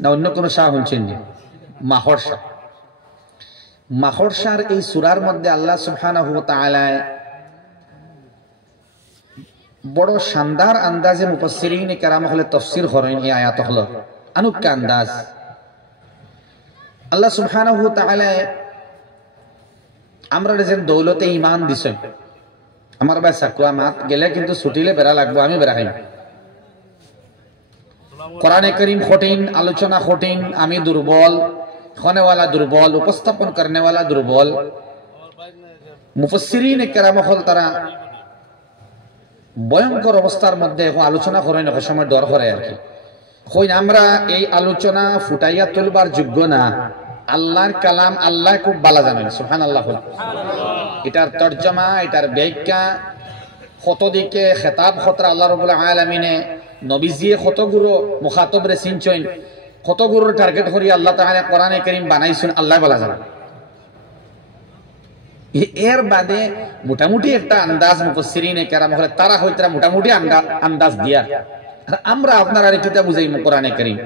না অন্য কোন শাহ শুনছেন? মাহরসা। মাহরসার এই সূরার মধ্যে আল্লাহ সুবহানাহু ওয়া তাআলা বড় শানদার আন্দাজে মুফাসসিরিন কেরাম হলে তাফসীর করেন এই আয়াত হলো আনুক্কা আন্দাজ। আল্লাহ সুবহানাহু ওয়া তাআলা আমরা যে দৌলতে ঈমান দিছেন, আমার ভাই সাকুয়া মাত গেলে কিন্তু ছুটিলে বেড়া লাগবো, আমি বেড়া খাইম। কোরআনে কারীম কঠিন, আলোচনা কঠিন, আমি দুর্বল, খনেওয়ালা দুর্বল, উপস্থাপন করনেওয়ালা দুর্বল। মুফাসসিরিন কেরাম হল তারা ভয়ঙ্কর অবস্থার মধ্যে আলোচনা করেন, এক সময় ডর করে আর কি। কই আমরা এই আলোচনা ফুটাইয়া তুলবার যোগ্য না। আল্লাহর কালাম আল্লাহ খুব ভালো জানেন, সুবহানাল্লাহ। এটার তরজমা, এটার ব্যাখ্যা, কত দিকে খেতাব খতরা আল্লাহ রাব্বুল আলামিনে নবীজিয়ে কতগুলো মুখাতবরে চিনছেন, কতগুলো টার্গেট করি আল্লাহ তাআলা কোরআনে কারীম বানাইছেন, আল্লাহ ভালো জানেন। এর বাদে মোটামুটি একটা আন্দাজ মুফাসসিরিনে কেরাম হলে তারা হয়তো মোটামুটি আন্দাজ দিয়া আমরা আপনারা কিতাব বুঝাই কোরআনে কারীম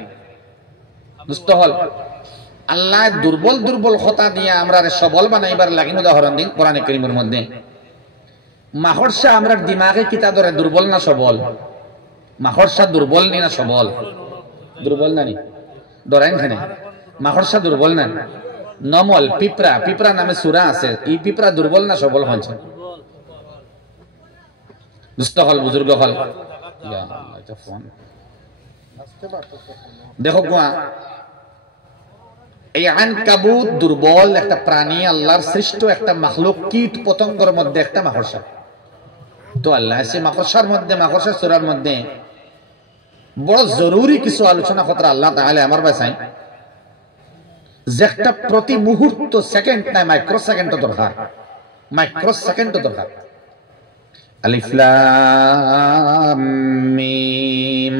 বুঝতে হল। আল্লাহ দুর্বল দুর্বল কথা দিয়া আমরা সবল বানাইবার লাগিন। উদাহরণ দিন কোরআনে কারীমের মধ্যে মাহরসা আমরা দিমাগে কিতা ধরে, দুর্বল না সবল? মাহরসা দুর্বল নি না সবল? দুর্বল না নি? ধরেন খানে মাহরসা দুর্বল না? নমল পিঁপড়া, পিঁপড়া নামে সূরা আছে, এই পিঁপড়া দুর্বল না সবল হচ্ছে? দুষ্ট হল বুজুর্গ হল। দেখো গোয়া এই আনকাবুত দুর্বল একটা প্রাণী, আল্লাহর সৃষ্ট একটা মাখলুক, কীট পতঙ্গের মধ্যে একটা মাকড়সা। তো আল্লাহ সে মাকড়সার মধ্যে, মাকড়সার সূরার মধ্যে বড় জরুরি কিছু আলোচনা কথা আল্লাহ তাআলা আমার বাসায় যে একটা প্রতি মুহূর্ত সেকেন্ড না মাইক্রো সেকেন্ড দরকার, মাইক্রো সেকেন্ড দরকার। আলিফ লাম মিম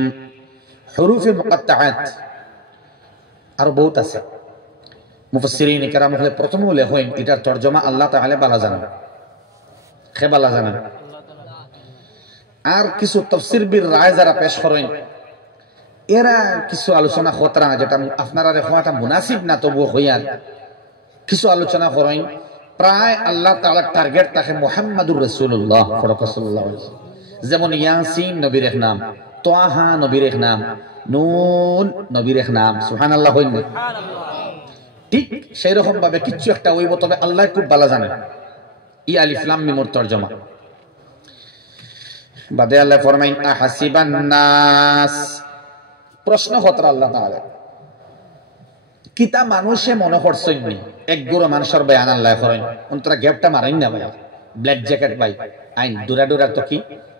হুরুফে মুকাত্তাআত আর বহুত আছে। মুফাসসিরিন কেরাম হলে প্রথম বলে হইন এটার তরজমা আল্লাহ তাআলা ভালো জানেন, কে ভালো জানেন। আর কিছু তাফসীর বীর রায় যারা পেশ করেন এরা কিছু আলোচনা খতরা যেটা আপনারা রেখোয়াটা মুনাসিব না, তবু হইয়ার কিছু আলোচনা করেন। প্রায় আল্লাহ তাআলার টার্গেট থাকে মুহাম্মাদুর রাসূলুল্লাহ সাল্লাল্লাহু আলাইহি ওয়াসাল্লাম। যেমন ইয়াসিন নবীর এক নাম, তাহা নবীর এক নাম, নুন নবীর এক নাম, সুবহানাল্লাহ হইন। ঠিক সেই রকম ভাবে কিছু একটা ওই তবে আল্লাহ খুব ভালো জানেন। ই আলিফ লাম মিমের তরজমা বাদে আল্লাহ ফরমাইন আহাসিবান নাস, প্রশ্ন খতরা আল্লাহ তাআলা কিতা মানুষে মনে করছেন নি এক গুরু মানুষের বয়ান আল্লাহ করেন অন্তরা গ্যাপটা মারেন না ভাই, ব্ল্যাক জ্যাকেট ভাই আইন দুরা দুরা তো কি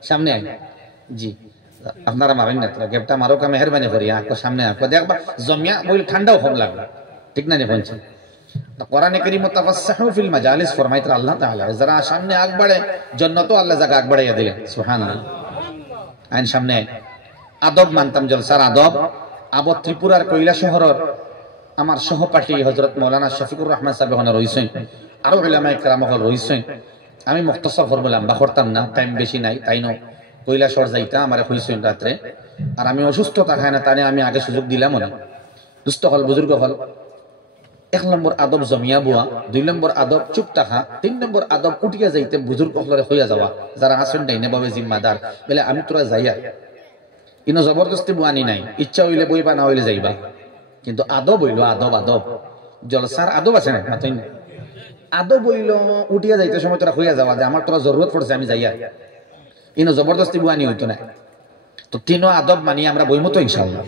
সামনে আইন জি আপনারা মারেন না, তোরা গ্যাপটা মারো কা মেহরবানি করি আঁকো সামনে আঁকো দেখবা জমিয়া বইল ঠান্ডাও কম লাগবে, ঠিক না? দেখুন কোরআনে কারীম তাফাসসাহু ফিল মাজালিস ফরমাইতে আল্লাহ তাআলা যারা সামনে আগ বাড়ে জান্নাতও আল্লাহ জায়গা আগ বাড়াইয়া দিলেন, সুবহানাল্লাহ। আইন সামনে আদব মানতাম জলসার আদব। আবদ ত্রিপুরার কৈলা শহরের আমার সহপাঠী হযরত মাওলানা শফিকুর রহমান সাহেব ওখানে রইছেন, আরো উলামায়ে কেরাম হল রইছেন। আমি মুখতাসার করব লম্বা করতাম না, টাইম বেশি নাই, তাই নো কৈলা শহর যাইতা আমারে কইছেন রাতে, আর আমি অসুস্থ থাকায় না তানে আমি আগে সুযোগ দিলাম না। দুস্থ হল বুজুর্গ হল। এক নম্বর আদব জমিয়া বুয়া, দুই নম্বর আদব চুপ থাকা, তিন নম্বর আদব উঠিয়া যাইতে বুজুর্গ হলরে হইয়া যাওয়া যারা আসেন ডাইনে ভাবে জিম্মাদার বলে আমি তোরা যাইয়া ইনো জবরদস্তি বুয়ানি নাই, ইচ্ছা হইলে বইবা না হইলে যাইবা, কিন্তু আদব হইল আদব। আদব জলসার আদব আছে না, আদব হইল উঠিয়া যাইতে সময় তোরা হইয়া যাওয়া যে আমার তোরা জরুরত পড়ছে আমি যাইয়া, ইনো জবরদস্তি বুয়ানি হইতো না। তো তিনো আদব মানি আমরা বইমতো ইনশাআল্লাহ।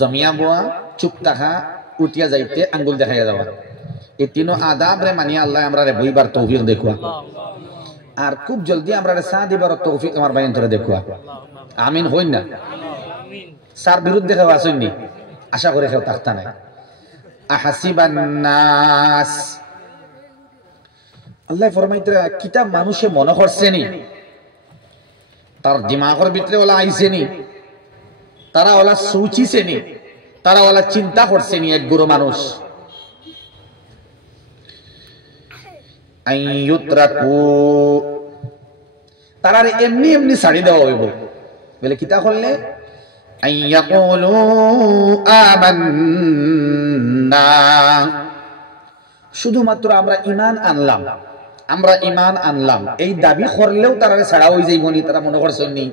জমিয়া বুয়া, চুপ থাকা, উঠিয়া যাইতে আঙ্গুল দেখাইয়া যাওয়া, এই তিনো আদাব রে মানিয়া আল্লাহ আমরা রে বইবার তৌফিক দেখুয়া, আর খুব জলদি আমরা রে সা দিবার তৌফিক আমার বাইন তোরে দেখুয়া। আমিন হইন না? সার বিরুদ্ধে কেউ আসেননি, আশা করে কেউ থাকতা নাই। আহাসিবান নাস, আল্লাহ ফরমাইতে কিতাব মানুষে মনে করছে নি, তার দিমাগের ভিতরে ওলা আইছে নি, তারা ওলা সোচিছে নি, তারা ওলা চিন্তা করছে নি এক গুরু মানুষ আইয়ুতরাকু তারা এমনি এমনি ছাড়ি দেওয়া হইব বলে কিতা করলে আইয়াকুলু আমান্না, শুধুমাত্র আমরা ঈমান আনলাম এই দাবি করলেও তারা ছাড়া হয়ে যাইব নি? তারা মনে করছেন নি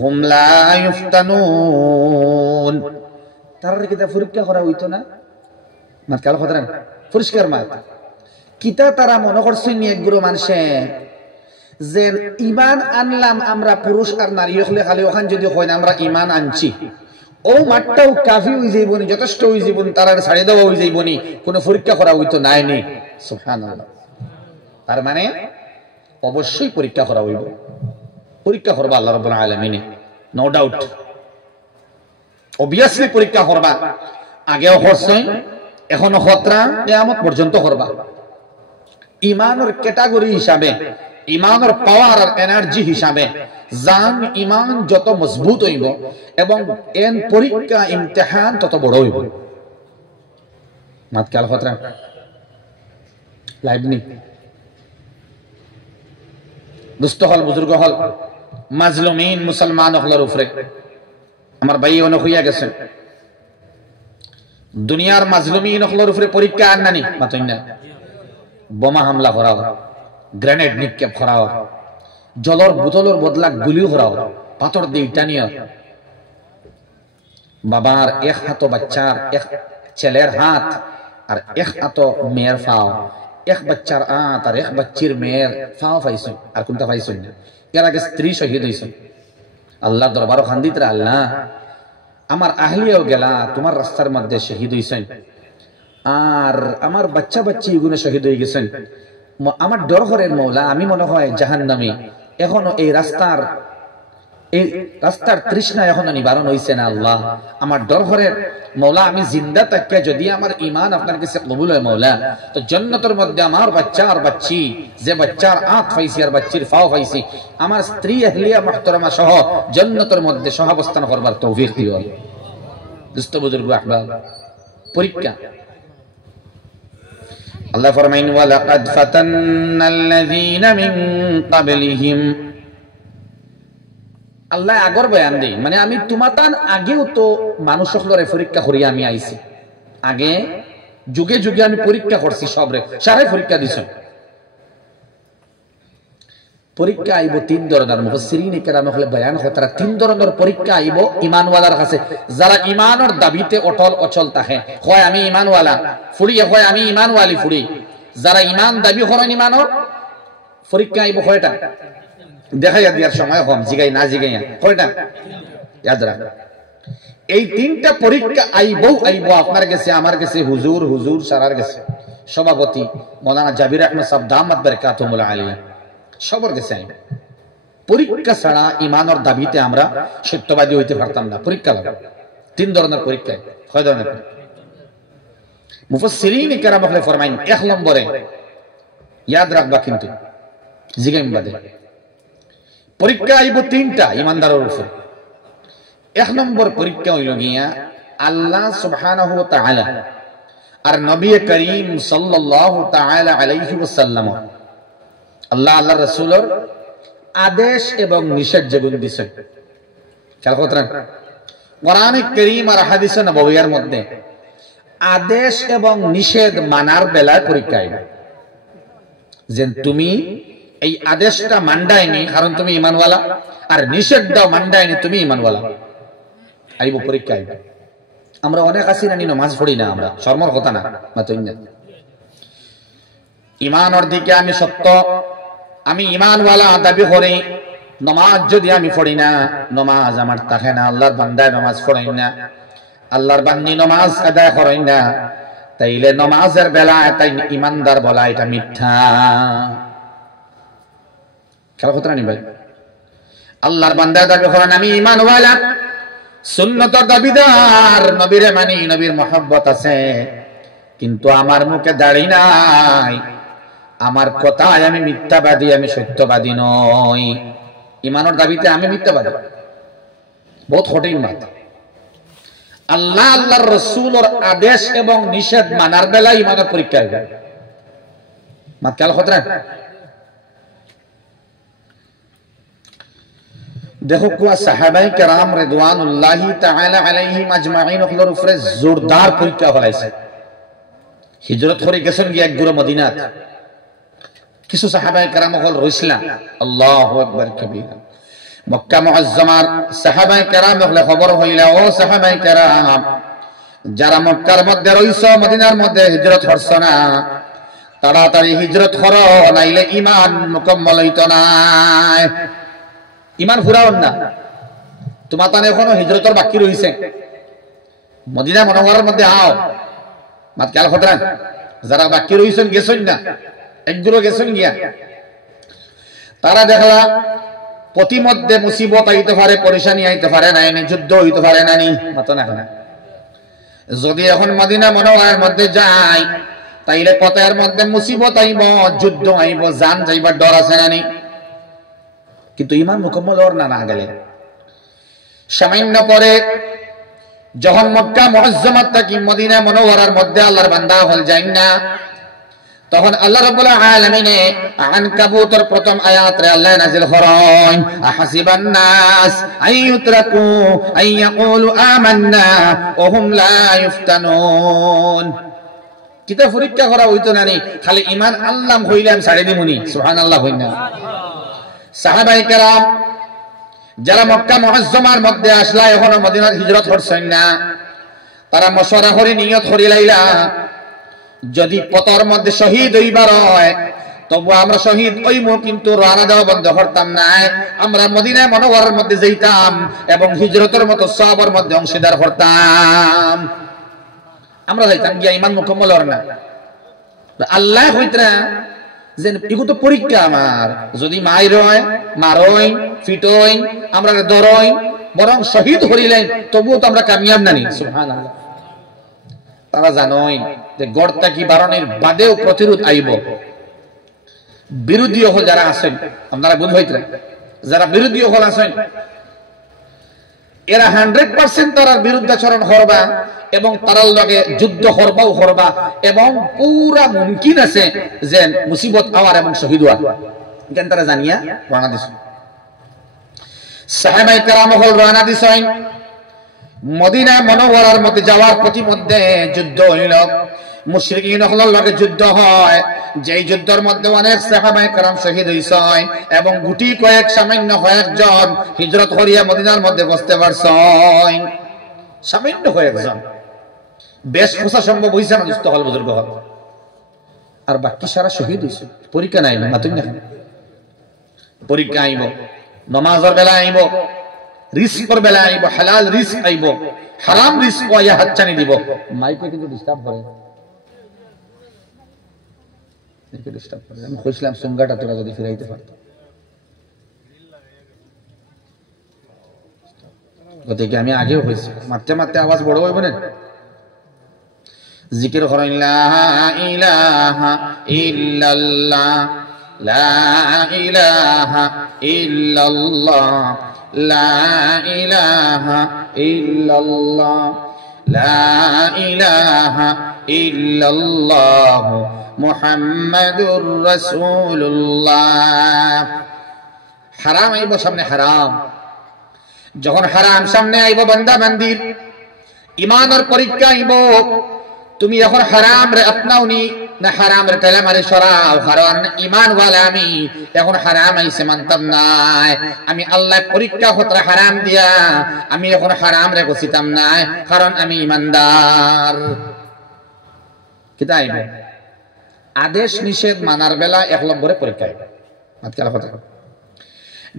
হুম লা ইফতানুন, তারা কিতা পরীক্ষা করা হইতো না? মাত কাল কথা পরিষ্কার মাত কিতা তারা মনে করছেন নি একগুলো মানুষে যে ঈমান আনলাম আমরা পুরুষ আর নারী হলে খালি ওখান যদি হয় না আমরা ঈমান আনছি ও মাঠটাও কাফি হয়ে যাইব নি, যথেষ্ট হয়ে যাইব নি, তারা ছাড়িয়ে দেওয়া হয়ে যাইব নি, কোনো পরীক্ষা করা হইতো নাই নি। সুবহানাল্লাহ। তার মানে অবশ্যই পরীক্ষা করা হইব, পরীক্ষা করবা আল্লাহ রাব্বুল আলামিন, নো ডাউট, অবভিয়াসলি পরীক্ষা করবা। আগেও করছে, এখনো খতরা, কিয়ামত পর্যন্ত করবা। ঈমানের ক্যাটাগরি হিসাবে, ঈমানের পাওয়ার আর এনার্জি হিসাবে জান ঈমান যত মজবুত হইব এবং এন পরীক্ষা ইমতিহান তত বড় হইব। মাত কাল খতরা লাইভ নি দুস্থ হল, বুজুর্গ হল, মাজলুমিন মুসলমান হলের উপরে আমার ভাই অনেক হইয়া গেছে। দুনিয়ার মাজলুমিন হলের উপরে পরীক্ষা আর নানি মাতই না, বোমা হামলা করাও, গ্রেনেড নিক্ষেপ করাও, জলর বোতলের বদলা গুলিও করাও, পাথর দিয়ে টানিও, বাবার এক হাত বাচ্চার, এক ছেলের হাত আর এক হাত মেয়ের ফাও, এক বাচ্চার আত আর এক বাচ্চির মেয়ের ফাও পাইছেন, আর কোনটা পাইছেন না। এর আগে স্ত্রী শহীদ হয়েছেন, আল্লাহ দরবারও খান্দিত রে, আল্লাহ আমার আহলিয়াও গেলা তোমার রাস্তার মধ্যে শহীদ হয়েছেন, আর আমার বাচ্চা বাচ্চি এগুলো শহীদ হয়ে গেছেন। আমার ডর হরের মৌলা, আমি মনে হয় জাহান্নামী, এখনো এই রাস্তার তৃষ্ণা এখনো নিবারণ হইছে না আল্লাহ, আমার ডর হরের মৌলা, আমি জিন্দা থাকতে যদি আমার ঈমান আপনার কাছে কবুল হয় মৌলা, তো জান্নাতের মধ্যে আমার বাচ্চা আর বাচ্চি, যে বাচ্চার আত পাইছি আর বাচ্চির ফাও পাইছি, আমার স্ত্রী আহলিয়া মুহতারামা সহ জান্নাতের মধ্যে সহাবস্থান করবার তৌফিক দিও। দুস্থ বুজুর্গ আহবাব, পরীক্ষা। আল্লাহ ফরমাইন ওয়ালাকাদ ফাতান্নাল্লাযীনা মিন ক্বাবলিহিম, আল্লাহ আগর বয়ান দেই, মানে আমি তোমাতান আগেও তো মানুষ সকলের পরীক্ষা করি আমি আইছি, আগে যুগে যুগে আমি পরীক্ষা করছি, সবরে সারাই পরীক্ষা দিছ। পরীক্ষা আইব তিন ধরনের, মুফাসসিরিন কেরাম হলে বয়ান হয় তারা তিন ধরনের পরীক্ষা আইব ঈমানওয়ালার কাছে। যারা ঈমানের দাবিতে অটল অচল থাকে, হয় আমি ঈমানওয়ালা ফুড়ি, হয় আমি ঈমানওয়ালি ফুড়ি। যারা ঈমান দাবি করেন ঈমানের, পরীক্ষা আইব কয়টা দেখাইয়া দিয়ার সময় কম, জিগাই না জিগাইয়া কয়টা ইয়াদ রাখ। এই তিনটা পরীক্ষা আইব আপনার কাছে, আমার কাছে, হুজুর সারার কাছে, সভাপতি মৌলানা জাবির আহমদ সাহেব দামাত বারাকাতুহুল আলিয়া সবার কাছে আইব। পরীক্ষা ছাড়া ঈমানের দাবিতে আমরা সত্যবাদী হইতে পারতাম না। পরীক্ষা লাগে, তিন ধরনের পরীক্ষা। কয় ধরনের? মুফাসসিরিন কেরাম ফরমাইন, এক নম্বরে ইয়াদ রাখবা কিন্তু জিগাইম বাদে, পরীক্ষা আইব তিনটা ঈমানদারের উপর। এক নম্বর পরীক্ষা হইল গিয়া আল্লাহ সুবহানাহু ওয়া তাআলা আর নবী করিম সাল্লাল্লাহু তাআলা আলাইহি ওয়াসাল্লাম, আল্লাহ রাসূলের আদেশ এবং নিষেধ যেগুলো দিয়েছেন, খেয়াল করতেন কোরআনে কারীম আর হাদিসে নববিয়ার মধ্যে আদেশ এবং নিষেধ মানার বেলায় পরীক্ষা আইব। যে তুমি এই আদেশটা মানডায়নি কারণ তুমি ঈমানওয়ালা, আর নিষেধটাও মানডায়নি তুমি ঈমানওয়ালা, আইব পরীক্ষা আইব। আমরা অনেক আছি না নামাজ পড়ি না, আমরা শর্মর কথা না মাতইন না। ঈমানের দিকে আমি সত্য, আমি ঈমানওয়ালা দাবি করি, নামাজ যদি আমি পড়ি না, নামাজ আমার থাকে না, আল্লাহর বান্দায় নামাজ পড়েন না, আল্লাহর বান্দি নামাজ আদায় করেন না, তাইলে নামাজের বেলা তাই ঈমানদার বলা এটা মিথ্যা। খেলা কথা নি ভাই, আল্লাহর বান্দা দাবি করেন আমি ঈমানওয়ালা, সুন্নতের দাবিদার, নবীরে মানি, নবীর মহব্বত আছে, কিন্তু আমার মুখে দাড়ি নাই, আমার কথায় আমি মিথ্যাবাদী, আমি সত্যবাদী নই। ঈমানের দাবিতে আমি মিথ্যাবাদী, বহুত কঠিন মাত্রা। আল্লাহর রাসূলের আদেশ এবং নিষেধ মানার বেলা ঈমানের পরীক্ষা হবে। মাত কাল খতরা দেখো কোয়া সাহাবায়ে কেরাম রিদওয়ানুল্লাহি তাআলা আলাইহিম আজমাইন হলোর উপরে জোরদার পরীক্ষা হলাইছে। হিজরত করে গেছেন গিয়ে এক গুরু মদিনাত, কিছু সাহাবায়ে কেরাম হল রইসলা। আল্লাহু আকবার কবীরা। মক্কা মুআজ্জামার সাহাবায়ে কেরাম হলে খবর হইলা, ও সাহাবায়ে কেরাম যারা মক্কার মধ্যে রইছো, মদিনার মধ্যে হিজরত করছো না, তাড়াতাড়ি হিজরত করো, নাইলে ঈমান মুকম্মল হইতো না। ঈমান ফুরাও না, তোমার তানে এখনো হিজরতের বাকি রইছে। মদিনা মুনাওয়ারার মধ্যে আও, মাত খেয়াল করেন, যারা বাকি রইছেন গেছেন না, একগুলো গেছেন গিয়া, তারা দেখলা প্রতিমধ্যে মুসিবত আইতে পারে, পরেশানি আইতে পারে না, যুদ্ধ হইতে পারে না, মাতো না। যদি এখন মদিনা মুনাওয়ারার মধ্যে যাই, তাইলে পথের মধ্যে মুসিবত আইব, যুদ্ধ আইব, জান যাইবার ডর আছে না নি? কিন্তু ঈমান মুকম্মল ওর না গেলে সামান্য পরে যখন মক্কা মুআজ্জামাত থেকে মদিনা মুনাওয়ারার মধ্যে আল্লাহর বান্দা হল যাই না, তখন আল্লাহ রাব্বুল আলামিনে আনকাবুতের প্রথম আয়াতে আল্লাহ নাযিল করেন, আহাসিবান নাস আইয়ুতরাকু আইয়াকুলু আমান্না ওয়া হুম লা ইফতানুন। কিতা পরীক্ষা করা হইতো না নি, খালি ঈমান আল্লাহ হইলাম ছাড়ে দিমুনি, সুবহানাল্লাহ হইনা। সাহাবায়ে কেরাম যারা মক্কা মুআজ্জামার মধ্যে আসলা, এখনো মদিনার হিজরত করছেন না, তারা মশওয়ারা করে নিয়ত করে লাইলা, যদি পথের মধ্যে শহীদ হইবার হয় তবু আমরা শহীদ হইব, কিন্তু রানা দেওয়া বন্ধ করতাম না। আমরা মদিনা মুনাওয়ারার মধ্যে যাইতাম এবং হিজরতের মতো সওয়াবের মধ্যে অংশীদার করতাম। আমরা যাইতাম গিয়া ঈমান মুকম্মল হর না। আল্লাহ হইতরা যে এগু তো পরীক্ষা আমার, যদি মারই ফিটই আমরা ধরই, বরং শহীদ হইলেন তবুও তো আমরা কামিয়াব নানি, সুবহানাল্লাহ। তারা জানোই যে গড়তা কি বারণের বাদেও প্রতিরোধ আইব। বিরোধী হল যারা আছেন, আপনারা বুঝ হইতরা, যারা বিরোধী হল আছেন, এরা 100% তার বিরুদ্ধাচরণ করবা এবং তার লগে যুদ্ধ করবাও করবা, এবং পুরা মুমকিন আছে যে মুসিবত আওয়ার এবং শহীদ হওয়া, কেন তারা জানিয়া রানা দিছ। সাহাবায়ে কেরাম হল রানা দিছেন, মদিনা মুনাওয়ারার মধ্যে যাওয়ার প্রতিমধ্যে যুদ্ধ হইল, মুশরিকিন হলের লগে যুদ্ধ হয়, যেই যুদ্ধের মধ্যে অনেক সাহাবায়ে কেরাম শহীদ হইছেন এবং গুটি কয়েক সামান্য কয়েকজন হিজরত করিয়া মদিনার মধ্যে বসতে পারছেন। সামান্য কয়েকজন, বেশ খোঁজা সম্ভব হইছে না দুস্থ হল বুজুর্গ হল, আর বাকি সারা শহীদ হইছে। পরীক্ষা নাই মাতুন না, পরীক্ষা আইব, নামাজের বেলা আইব, রিস্কর বেলা আইব, হালাল রিস্ক আইব, হারাম রিস্ক ওয়া হাতছানি দিব। মাইকে কিন্তু ডিস্টার্ব করে, ডিস্টার্ব করে। আমি কইছিলাম সংজ্ঞাটা তোরা যদি ফিরাইতে পারতো, ওদিকে আমি আগেও কইছি, মারতে মারতে আওয়াজ বড় হইব না। জিকির করেন লা ইলাহা ইল্লাল্লাহ, লা ইলাহা ইল্লাল্লাহ, লা ইলাহা ইল্লাল্লাহ, লা ইলাহা ইল্লাল্লাহ মুহাম্মাদুর রাসূলুল্লাহ। হারাম আইব সামনে, হারাম যখন হারাম সামনে আইব বান্দা বান্দির ঈমানের পরীক্ষা আইব। তুমি এখন হারাম রে আপনাওনি না হারাম রে তাহলে মারে সরাও, কারণ ঈমান ওয়ালা আমি এখন হারাম আইছে মানতাম না, আমি আল্লাহ পরীক্ষা হতরা হারাম দিয়া আমি এখন হারাম রে গছিতাম না, কারণ আমি ঈমানদার। কিতা আইব আদেশ নিষেধ মানার বেলা এক নম্বরে পরীক্ষা আইব। মাতকালা কথা,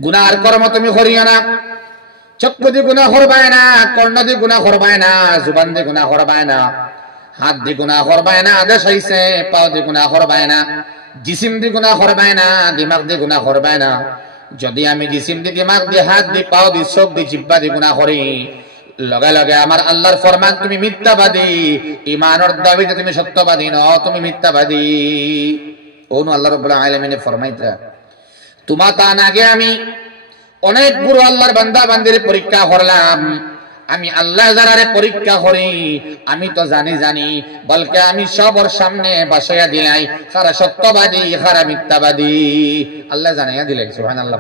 গুনার কর্ম তুমি করিও না, চক্ষু দিয়ে গুনাহ করবায় না, কর্ণ দিয়ে গুনাহ করবায় না, জুবান দিয়ে গুনাহ করবায় না, হাত দিয়ে গুনাহ করবায় না, আদেশ আইছে পাও দিয়ে গুনাহ করবায় না, জিসিম দিয়ে গুনাহ করবায় না, দিমাগ দিয়ে গুনাহ করবায় না। যদি আমি জিসিম দিয়ে, দিমাগ দিয়ে, হাত দিয়ে, পাও দিয়ে, চোখ দিয়ে, জিহ্বা দিয়ে গুনাহ করি, লগে লগে আমার আল্লাহর ফরমান তুমি মিথ্যাবাদী, ঈমানের দাবিতে তুমি সত্যবাদী নও, তুমি মিথ্যাবাদী। ওনো আল্লাহ রাব্বুল আলামিন ফরমাইতা, তোমার তার আগে আমি অনেক বড় আল্লাহর বান্দা বান্দির পরীক্ষা করলাম। আমি আল্লাহ যারারে পরীক্ষা করি আমি তো জানি, বলকে আমি সবার সামনে বাসাইয়া দিলাই খারা সত্যবাদী খারা মিথ্যাবাদী, আল্লাহ জানাইয়া দিলেন। সুবহানাল্লাহ।